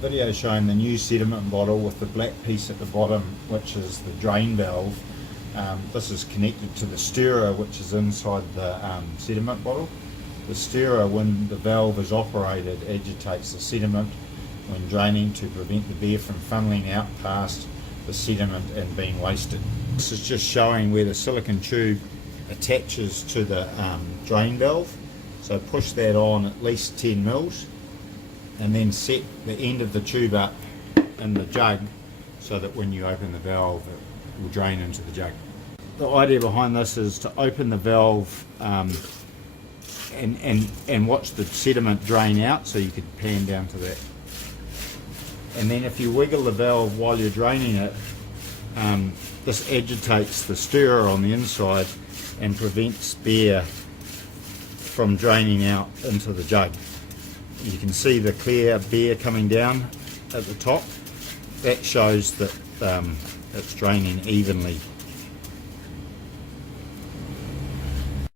Video showing the new sediment bottle with the black piece at the bottom, which is the drain valve. This is connected to the stirrer, which is inside the sediment bottle. The stirrer, when the valve is operated, agitates the sediment when draining to prevent the beer from funneling out past the sediment and being wasted. This is just showing where the silicone tube attaches to the drain valve. So push that on at least 10 mils and then set the end of the tube up in the jug so that when you open the valve it will drain into the jug. The idea behind this is to open the valve and watch the sediment drain out, so you could pan down to that. And then if you wiggle the valve while you're draining it, this agitates the stirrer on the inside and prevents beer from draining out into the jug. You can see the clear beer coming down at the top. That shows that it's draining evenly